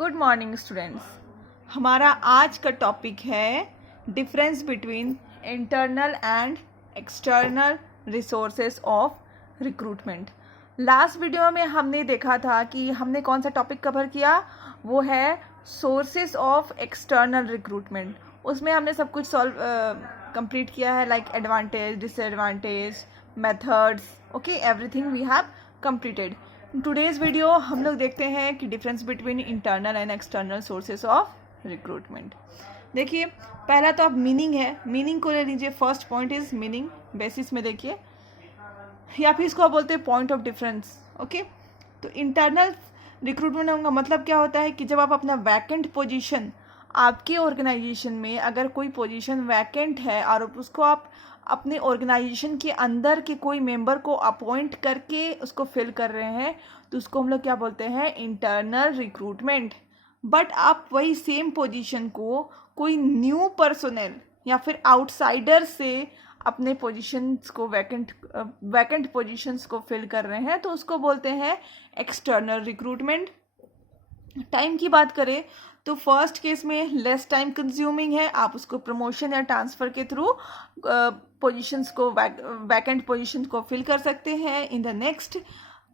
Good morning students. हमारा आज का टॉपिक है difference between internal and external resources of recruitment. Last video में हमने देखा था कि हमने कौन सा टॉपिक कवर किया, वो है सोर्सेज ऑफ एक्सटर्नल रिक्रूटमेंट। उसमें हमने सब कुछ सॉल्व कंप्लीट किया है, like advantage, disadvantage, methods, okay, everything we have completed. Today's video हम लोग देखते हैं कि difference between internal and external sources of recruitment. देखिए, पहला तो अब मीनिंग है, मीनिंग को ले लीजिए। First point is meaning basis में देखिए, या फिर इसको आप बोलते हैं पॉइंट ऑफ डिफरेंस। ओके, तो इंटरनल रिक्रूटमेंट का मतलब क्या होता है कि जब आप अपना वैकेंट पोजीशन, आपके ऑर्गेनाइजेशन में अगर कोई पोजीशन वैकेंट है और उसको आप अपने ऑर्गेनाइजेशन के अंदर के कोई मेंबर को अपॉइंट करके उसको फिल कर रहे हैं, तो उसको हम लोग क्या बोलते हैं, इंटरनल रिक्रूटमेंट। बट आप वही सेम पोजीशन को कोई न्यू पर्सनल या फिर आउटसाइडर से अपने पोजीशंस को वैकेंट पोजीशंस को फिल कर रहे हैं, तो उसको बोलते हैं एक्सटर्नल रिक्रूटमेंट। टाइम की बात करें तो फर्स्ट केस में लेस टाइम कंज्यूमिंग है, आप उसको प्रमोशन या ट्रांसफ़र के थ्रू पोजीशंस को, वैकेंट पोजीशन को फिल कर सकते हैं। In the next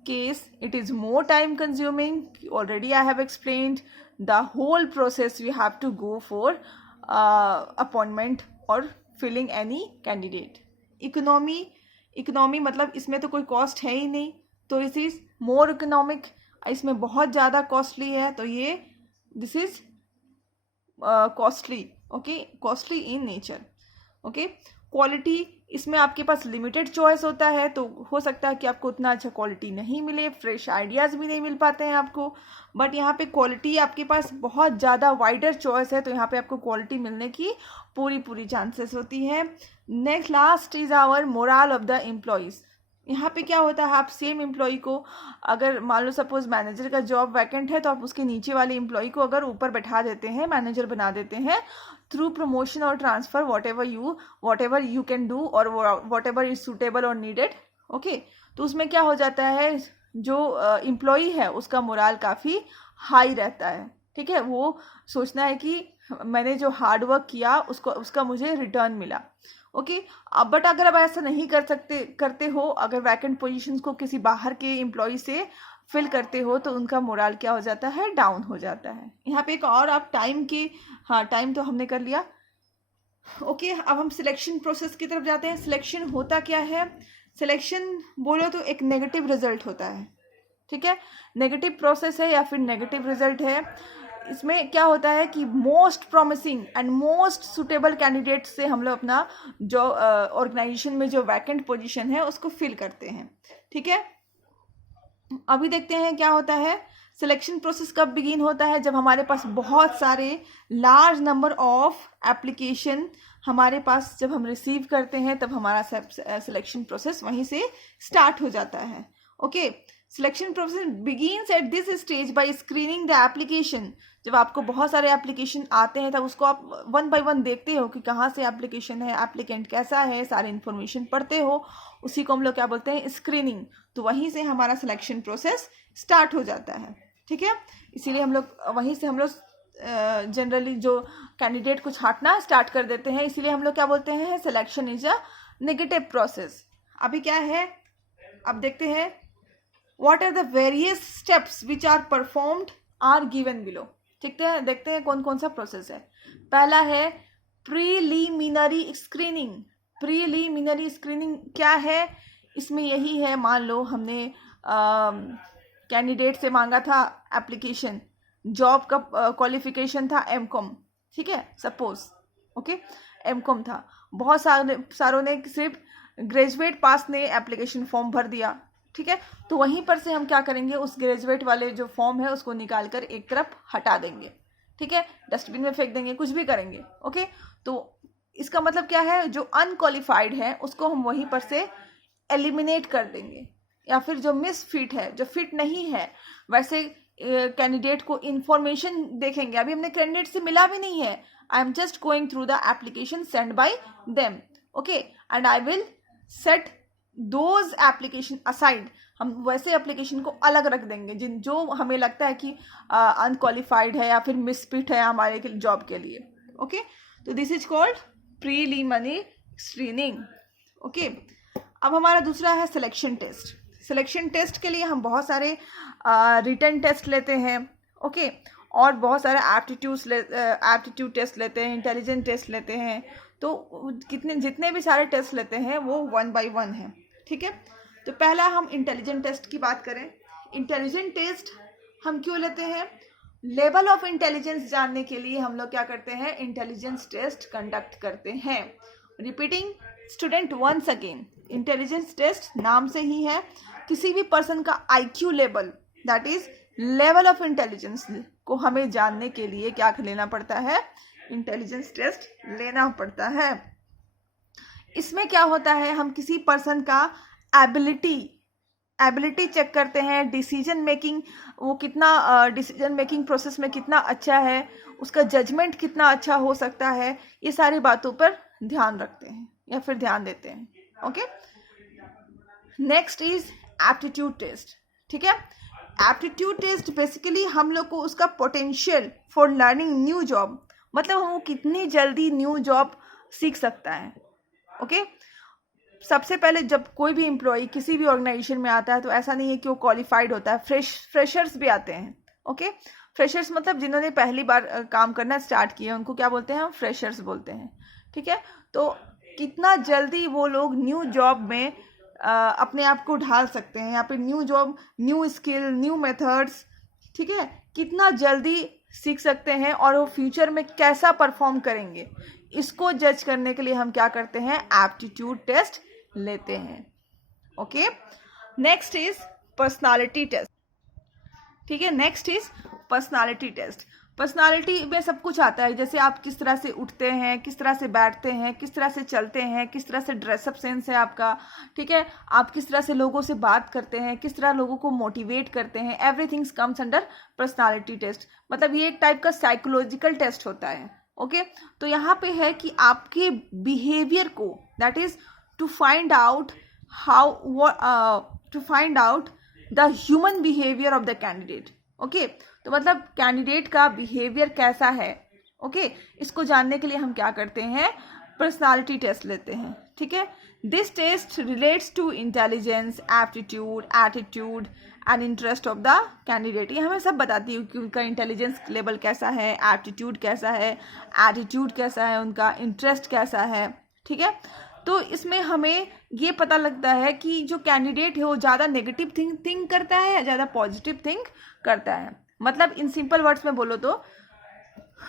case it is more time consuming, already I have explained the whole process we have to go for appointment और फिलिंग एनी कैंडिडेट। इकोनॉमी मतलब इसमें तो कोई कॉस्ट है ही नहीं, तो इट इज़ मोर इकोनॉमिक। इसमें बहुत ज़्यादा कॉस्टली है, तो ये this is costly, okay, costly in nature. Okay, quality, इसमें आपके पास लिमिटेड चॉइस होता है, तो हो सकता है कि आपको उतना अच्छा क्वालिटी नहीं मिले, फ्रेश आइडियाज़ भी नहीं मिल पाते हैं आपको। बट यहाँ पे क्वालिटी, आपके पास बहुत ज़्यादा वाइडर चॉइस है, तो यहाँ पे आपको क्वालिटी मिलने की पूरी चांसेस होती है। Next last is our morale of the employees. यहाँ पे क्या होता है, आप सेम एम्प्लॉय को, अगर मान लो सपोज मैनेजर का जॉब वैकेंट है, तो आप उसके नीचे वाले एम्प्लॉय को अगर ऊपर बैठा देते हैं, मैनेजर बना देते हैं थ्रू प्रमोशन और transfer, what ever you can do और वॉट एवर इज सूटेबल और नीडेड। ओके, तो उसमें क्या हो जाता है, जो एम्प्लॉय है उसका मोरल काफ़ी हाई रहता है। ठीक है, वो सोचना है कि मैंने जो हार्ड वर्क किया उसका मुझे रिटर्न मिला। ओके, बट अगर आप ऐसा नहीं करते हो, अगर वैकेंट पोजीशंस को किसी बाहर के एम्प्लॉय से फिल करते हो, तो उनका मोरल क्या हो जाता है, डाउन हो जाता है। यहाँ पे एक और आप टाइम तो हमने कर लिया। ओके, अब हम सिलेक्शन प्रोसेस की तरफ जाते हैं। सिलेक्शन होता क्या है, सिलेक्शन बोलो तो एक नेगेटिव रिजल्ट होता है। ठीक है, नेगेटिव प्रोसेस है या फिर नेगेटिव रिजल्ट है। इसमें क्या होता है कि most promising and most suitable candidate से हम लोग अपना जो ऑर्गेनाइजेशन में जो वैकेंट पोजीशन है उसको फिल करते हैं। ठीक है, अभी देखते हैं क्या होता है। सिलेक्शन प्रोसेस कब बिगिन होता है, जब हमारे पास बहुत सारे लार्ज नंबर ऑफ एप्लीकेशन हमारे पास जब हम रिसीव करते हैं, तब हमारा सिलेक्शन प्रोसेस वहीं से स्टार्ट हो जाता है। Okay, selection process begins at this stage by screening the application. जब आपको बहुत सारे एप्लीकेशन आते हैं, तब उसको आप वन बाय वन देखते हो कि कहाँ से एप्लीकेशन है, एप्लीकेंट कैसा है, सारे इन्फॉर्मेशन पढ़ते हो, उसी को हम लोग क्या बोलते हैं, स्क्रीनिंग। तो वहीं से हमारा सिलेक्शन प्रोसेस स्टार्ट हो जाता है। ठीक है, इसीलिए हम लोग वहीं से जनरली जो कैंडिडेट को छांटना स्टार्ट कर देते हैं, इसीलिए हम लोग क्या बोलते हैं, selection is a negative process. अभी क्या है, अब देखते हैं what are the various steps which are performed are given below। ठीक है, देखते हैं कौन कौन सा प्रोसेस है। पहला है प्रीलिमिनरी स्क्रीनिंग। प्रीलिमिनरी स्क्रीनिंग क्या है, इसमें यही है, मान लो हमने कैंडिडेट से मांगा था एप्लीकेशन, जॉब का क्वालिफिकेशन था एमकॉम। ठीक है, सपोज, ओके, एमकॉम था, बहुत सारों ने सिर्फ ग्रेजुएट पास ने एप्लीकेशन फॉर्म भर दिया। ठीक है, तो वहीं पर से हम क्या करेंगे, उस ग्रेजुएट वाले जो फॉर्म है उसको निकाल कर एक तरफ हटा देंगे। ठीक है, डस्टबिन में फेंक देंगे, कुछ भी करेंगे। ओके, तो इसका मतलब क्या है, जो अनक्वालिफाइड है उसको हम वहीं पर से एलिमिनेट कर देंगे, या फिर जो मिसफिट है, जो फिट नहीं है, वैसे कैंडिडेट को इंफॉर्मेशन देखेंगे। अभी हमने कैंडिडेट से मिला भी नहीं है, I am just going through the application send bye them. Okay, and I will set those application aside. हम वैसे एप्लीकेशन को अलग रख देंगे जो हमें लगता है कि अनक्वालिफाइड है या फिर मिसफिट है हमारे जॉब के लिए. ओके, तो this is called preliminary screening. Okay, अब हमारा दूसरा है सिलेक्शन टेस्ट. सिलेक्शन टेस्ट के लिए हम बहुत सारे रिटन टेस्ट लेते हैं. ओके, और बहुत सारे एप्टीट्यूड टेस्ट लेते हैं, इंटेलिजेंस टेस्ट लेते हैं. तो जितने भी सारे टेस्ट लेते हैं वो 1 by 1 है. ठीक है, तो पहला हम इंटेलिजेंट टेस्ट की बात करें. इंटेलिजेंट टेस्ट हम क्यों लेते हैं? लेवल ऑफ इंटेलिजेंस जानने के लिए हम लोग क्या करते हैं? इंटेलिजेंस टेस्ट कंडक्ट करते हैं. Repeating student once again, intelligence test नाम से ही है किसी भी पर्सन का IQ level, that is level of intelligence को हमें जानने के लिए क्या लेना पड़ता है? इंटेलिजेंस टेस्ट लेना पड़ता है. इसमें क्या होता है? हम किसी पर्सन का एबिलिटी चेक करते हैं. डिसीजन मेकिंग, वो कितना डिसीजन मेकिंग प्रोसेस में कितना अच्छा है, उसका जजमेंट कितना अच्छा हो सकता है, ये सारी बातों पर ध्यान रखते हैं या फिर ध्यान देते हैं. Okay, next is aptitude test. ठीक है, एप्टीट्यूड टेस्ट बेसिकली हम लोग को उसका potential for learning new job, मतलब वो कितनी जल्दी न्यू जॉब सीख सकता है. ओके, सबसे पहले जब कोई भी एम्प्लॉय किसी भी ऑर्गेनाइजेशन में आता है तो ऐसा नहीं है कि वो क्वालिफाइड होता है. फ्रेशर्स भी आते हैं. ओके, फ्रेशर्स मतलब जिन्होंने पहली बार काम करना स्टार्ट किया उनको क्या बोलते हैं? हम फ्रेशर्स बोलते हैं. ठीक है, तो कितना जल्दी वो लोग न्यू जॉब में अपने आप को ढाल सकते हैं, यहाँ पे new job, new skill, new methods, ठीक है, कितना जल्दी सीख सकते हैं और वो फ्यूचर में कैसा परफॉर्म करेंगे, इसको जज करने के लिए हम क्या करते हैं? एप्टीट्यूड टेस्ट लेते हैं. Okay, next is personality test. ठीक है, next is personality test. Personality में सब कुछ आता है, जैसे आप किस तरह से उठते हैं, किस तरह से बैठते हैं, किस तरह से चलते हैं, किस तरह से ड्रेसअप सेंस है आपका. ठीक है, आप किस तरह से लोगों से बात करते हैं, किस तरह लोगों को मोटिवेट करते हैं, everything comes under personality test. मतलब ये एक टाइप का साइकोलॉजिकल टेस्ट होता है. ओके, तो यहाँ पे है कि आपके बिहेवियर को, that is to find out the human behaviour of the candidate. Okay, तो मतलब कैंडिडेट का बिहेवियर कैसा है. ओके, इसको जानने के लिए हम क्या करते हैं? पर्सनालिटी टेस्ट लेते हैं. ठीक है, this test relates to intelligence, aptitude, attitude and interest of the candidate. ये हमें सब बताती है कि उनका इंटेलिजेंस लेवल कैसा है, एप्टीट्यूड कैसा है, एटीट्यूड कैसा है, उनका इंटरेस्ट कैसा है. ठीक है, तो इसमें हमें ये पता लगता है कि जो कैंडिडेट है वो ज़्यादा नेगेटिव थिंक करता है या ज़्यादा पॉजिटिव थिंक करता है. मतलब इन सिंपल वर्ड्स में बोलो तो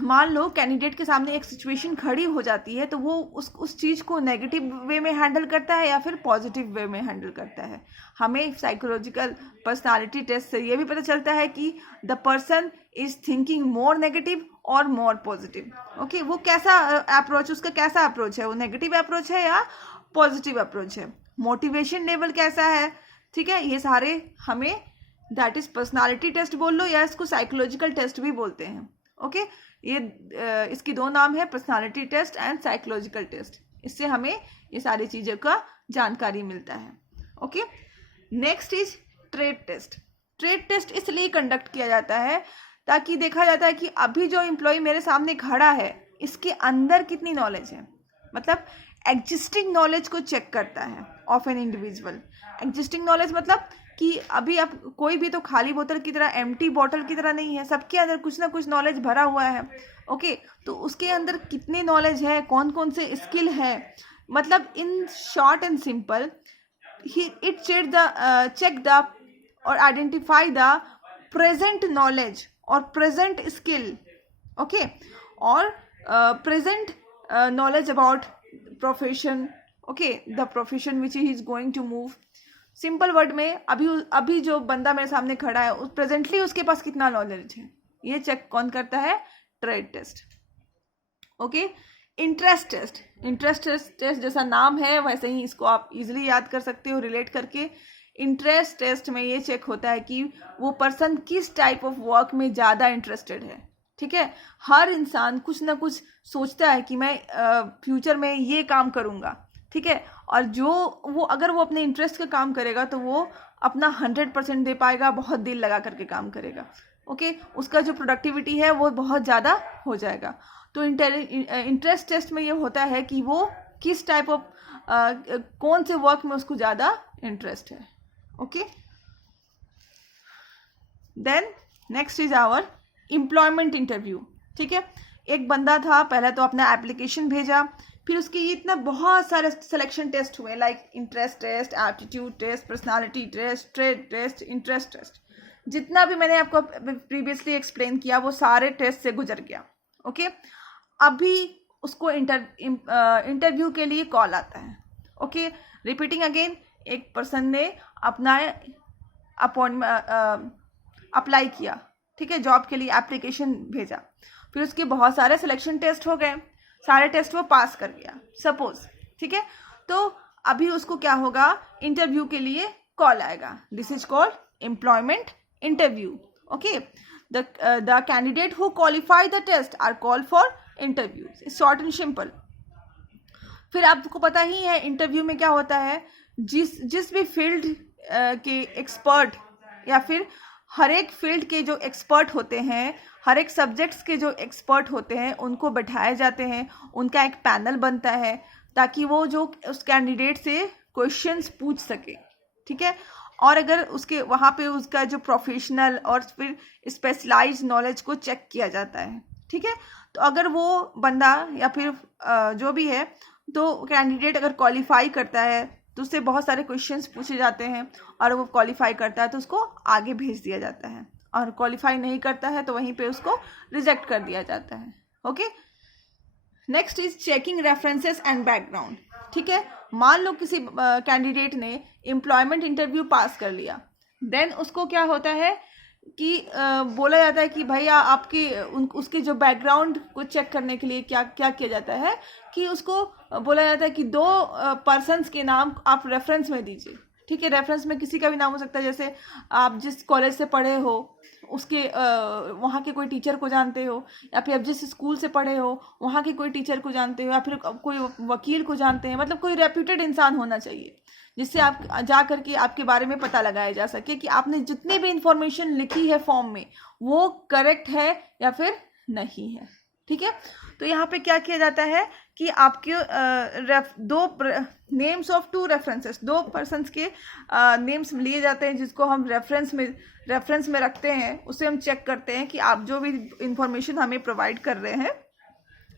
मान लो कैंडिडेट के सामने एक सिचुएशन खड़ी हो जाती है तो वो उस चीज़ को नेगेटिव वे में हैंडल करता है या फिर पॉजिटिव वे में हैंडल करता है. हमें साइकोलॉजिकल पर्सनालिटी टेस्ट से ये भी पता चलता है कि the person is thinking more negative और मोर पॉजिटिव. ओके, वो कैसा अप्रोच, उसका कैसा अप्रोच है, वो नेगेटिव अप्रोच है या पॉजिटिव अप्रोच है, मोटिवेशन लेवल कैसा है. ठीक है, ये सारे हमें, दैट इज पर्सनालिटी टेस्ट बोल लो या इसको साइकोलॉजिकल टेस्ट भी बोलते हैं. ओके, ये इसकी दो नाम है, personality test and psychological test. इससे हमें ये सारी चीज़ों का जानकारी मिलता है. Okay, next is trade test. Trade test इसलिए कंडक्ट किया जाता है ताकि देखा जाता है कि अभी जो एम्प्लॉय मेरे सामने खड़ा है इसके अंदर कितनी नॉलेज है. मतलब एग्जिस्टिंग नॉलेज को चेक करता है of an individual. Existing knowledge मतलब कि अभी आप कोई भी तो खाली बोतल की तरह, एम्प्टी बॉटल की तरह नहीं है, सबके अंदर कुछ ना कुछ नॉलेज भरा हुआ है. ओके, तो उसके अंदर कितनी नॉलेज है, कौन कौन से स्किल है. मतलब in short and simple it check the और आइडेंटिफाई द प्रेजेंट नॉलेज और प्रेजेंट स्किल. ओके, और present knowledge about profession. Okay, the profession which he is going to move. Simple word में अभी जो बंदा मेरे सामने खड़ा है उस प्रेजेंटली उसके पास कितना नॉलेज है, ये चेक कौन करता है? Trade test. Okay, interest test. Interest test जैसा नाम है वैसे ही इसको आप इजीली याद कर सकते हो रिलेट करके. इंटरेस्ट टेस्ट में ये चेक होता है कि वो पर्सन किस टाइप ऑफ वर्क में ज़्यादा इंटरेस्टेड है. ठीक है, हर इंसान कुछ ना कुछ सोचता है कि मैं फ्यूचर में ये काम करूँगा. ठीक है, और जो वो अगर वो अपने इंटरेस्ट का काम करेगा तो वो अपना 100% दे पाएगा, बहुत दिल लगा करके काम करेगा। ओके, उसका जो प्रोडक्टिविटी है वो बहुत ज़्यादा हो जाएगा। तो इंटरेस्ट टेस्ट में ये होता है कि वो किस टाइप ऑफ कौन से वर्क में उसको ज़्यादा इंटरेस्ट है। Okay, then next is our employment interview. ठीक है, एक बंदा था, पहले तो अपना एप्लीकेशन भेजा, फिर उसके इतना बहुत सारे सिलेक्शन टेस्ट हुए, like interest test, aptitude test, personality test, trade test, interest test, जितना भी मैंने आपको प्रीवियसली एक्सप्लेन किया वो सारे टेस्ट से गुजर गया। ओके, अभी उसको इंटरव्यू के लिए कॉल आता है। ओके, रिपीटिंग अगेन, एक पर्सन ने अपना अपॉइंटमेंट अप्लाई किया, ठीक है, जॉब के लिए एप्लीकेशन भेजा, फिर उसके बहुत सारे सिलेक्शन टेस्ट हो गए, सारे टेस्ट वो पास कर गया सपोज। ठीक है, तो अभी उसको क्या होगा, इंटरव्यू के लिए कॉल आएगा। This is called employment interview. Okay, the candidate who qualify the test are called for interview, short and simple. फिर आपको पता ही है इंटरव्यू में क्या होता है, जिस भी फील्ड के एक्सपर्ट या फिर हर एक फील्ड के जो एक्सपर्ट होते हैं, हर एक सब्जेक्ट्स के जो एक्सपर्ट होते हैं, उनको बैठाए जाते हैं, उनका एक पैनल बनता है ताकि वो जो उस कैंडिडेट से क्वेश्चंस पूछ सके। ठीक है, और अगर उसके वहाँ पे उसका जो प्रोफेशनल और फिर स्पेशलाइज्ड नॉलेज को चेक किया जाता है। ठीक है, तो अगर वो बंदा या फिर जो भी है, तो कैंडिडेट अगर क्वालिफाई करता है तो उससे बहुत सारे क्वेश्चंस पूछे जाते हैं, और वो क्वालिफाई करता है तो उसको आगे भेज दिया जाता है, और क्वालिफाई नहीं करता है तो वहीं पे उसको रिजेक्ट कर दिया जाता है। Okay, next is checking references and background. ठीक है, मान लो किसी कैंडिडेट ने एम्प्लॉयमेंट इंटरव्यू पास कर लिया, देन उसको क्या होता है कि बोला जाता है कि भैया आपकी उसके जो बैकग्राउंड को चेक करने के लिए क्या क्या किया जाता है कि उसको बोला जाता है कि 2 पर्सन्स के नाम आप रेफरेंस में दीजिए। ठीक है, रेफरेंस में किसी का भी नाम हो सकता है, जैसे आप जिस कॉलेज से पढ़े हो उसके वहाँ के कोई टीचर को जानते हो, या फिर आप जिस स्कूल से पढ़े हो वहाँ के कोई टीचर को जानते हो, या फिर कोई वकील को जानते हैं, मतलब कोई रेप्यूटेड इंसान होना चाहिए जिससे आप जा करके आपके बारे में पता लगाया जा सके कि आपने जितनी भी इंफॉर्मेशन लिखी है फॉर्म में वो करेक्ट है या फिर नहीं है। ठीक है, तो यहाँ पे क्या किया जाता है कि आपके नेम्स ऑफ 2 रेफरेंसेस, 2 पर्सन्स के नेम्स लिए जाते हैं, जिसको हम रेफरेंस में रखते हैं। उसे हम चेक करते हैं कि आप जो भी इंफॉर्मेशन हमें प्रोवाइड कर रहे हैं,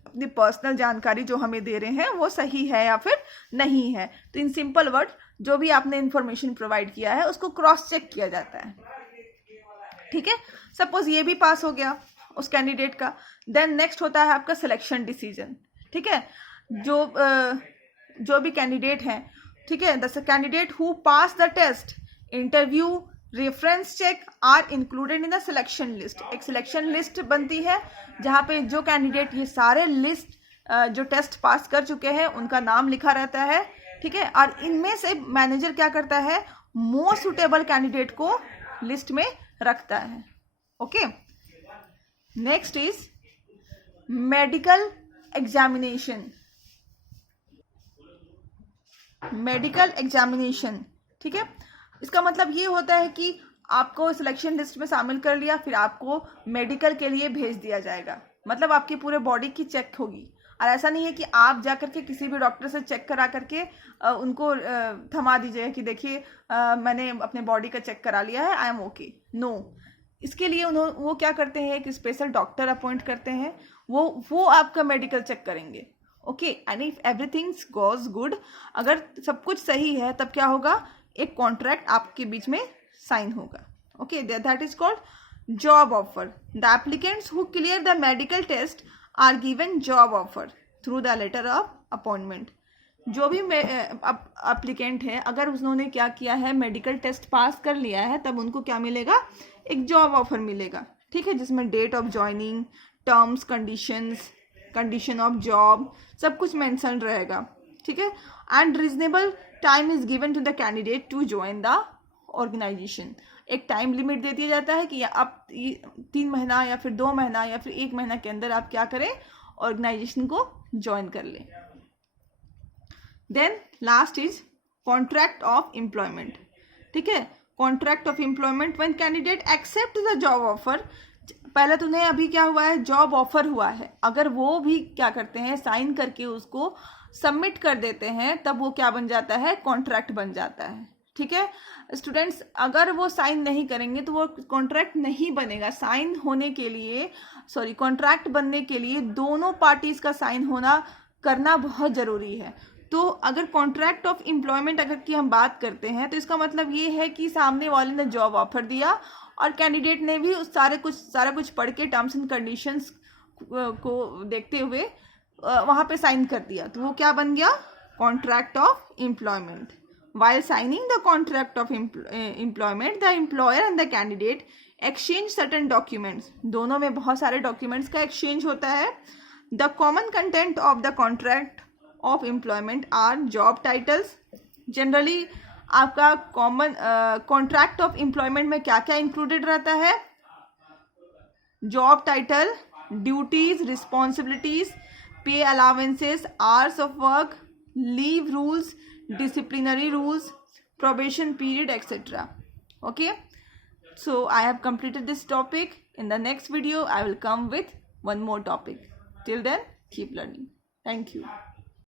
अपनी पर्सनल जानकारी जो हमें दे रहे हैं, वो सही है या फिर नहीं है। तो इन सिंपल वर्ड, जो भी आपने इंफॉर्मेशन प्रोवाइड किया है उसको क्रॉस चेक किया जाता है। ठीक है, सपोज ये भी पास हो गया उस कैंडिडेट का। देन नेक्स्ट होता है आपका सिलेक्शन डिसीजन। ठीक है, जो भी कैंडिडेट हैं, ठीक है, the candidate who pass the test, interview, reference check are included in the selection list. एक सिलेक्शन लिस्ट बनती है जहाँ पे जो कैंडिडेट ये सारे लिस्ट जो टेस्ट पास कर चुके हैं उनका नाम लिखा रहता है। ठीक है, और इनमें से मैनेजर क्या करता है, मोस्ट सुटेबल कैंडिडेट को लिस्ट में रखता है। Okay, next is medical examination. Medical examination, ठीक है, इसका मतलब ये होता है कि आपको सिलेक्शन लिस्ट में शामिल कर लिया, फिर आपको मेडिकल के लिए भेज दिया जाएगा, मतलब आपकी पूरे बॉडी की चेक होगी। और ऐसा नहीं है कि आप जा करके किसी भी डॉक्टर से चेक करा करके उनको थमा दीजिए कि देखिए मैंने अपने बॉडी का चेक करा लिया है, आई एम ओके। नो, इसके लिए वो क्या करते हैं, एक स्पेशल डॉक्टर अपॉइंट करते हैं, वो आपका मेडिकल चेक करेंगे। Okay, and if everything goes good, अगर सब कुछ सही है तब क्या होगा, एक कॉन्ट्रैक्ट आपके बीच में साइन होगा। Okay, that is called job offer. The applicants who clear the medical test are given job offer through the letter of appointment. जो भी एप्लीकेंट है, अगर उन्होंने क्या किया है, मेडिकल टेस्ट पास कर लिया है, तब उनको क्या मिलेगा, एक जॉब ऑफर मिलेगा। ठीक है, जिसमें date of joining, terms, conditions, condition of job, सब कुछ मेंशन रहेगा। ठीक है, and reasonable time is given to the candidate to join the organisation. एक टाइम लिमिट दे दिया जाता है कि आप 3 महीना या फिर 2 महीना या फिर 1 महीना के अंदर आप क्या करें, ऑर्गेनाइजेशन को ज्वाइन कर लें। Then last is contract of employment. ठीक है, contract of employment when candidate accept the job offer. पहले तो उन्हें अभी क्या हुआ है, जॉब ऑफर हुआ है, अगर वो भी क्या करते हैं, साइन करके उसको सबमिट कर देते हैं, तब वो क्या बन जाता है, कॉन्ट्रैक्ट बन जाता है। ठीक है स्टूडेंट्स, अगर वो साइन नहीं करेंगे तो वो कॉन्ट्रैक्ट नहीं बनेगा। साइन होने के लिए, सॉरी, कॉन्ट्रैक्ट बनने के लिए दोनों पार्टीज का साइन होना करना बहुत ज़रूरी है। तो अगर कॉन्ट्रैक्ट ऑफ एम्प्लॉयमेंट अगर की हम बात करते हैं तो इसका मतलब ये है कि सामने वाले ने जॉब ऑफर दिया और कैंडिडेट ने भी उस सारा कुछ पढ़ के टर्म्स एंड कंडीशंस को देखते हुए वहाँ पे साइन कर दिया, तो वो क्या बन गया, contract of employment. While signing the contract of employment, the employer and the candidate exchange certain documents. दोनों में बहुत सारे documents का exchange होता है. The common content of the contract of employment are job titles. Generally आपका common contract of employment में क्या क्या included रहता है, job title, duties, responsibilities, pay allowances, hours of work, leave rules, disciplinary rules, probation period, etc. Okay, so I have completed this topic. In the next video I will come with one more topic. Till then, keep learning. Thank you.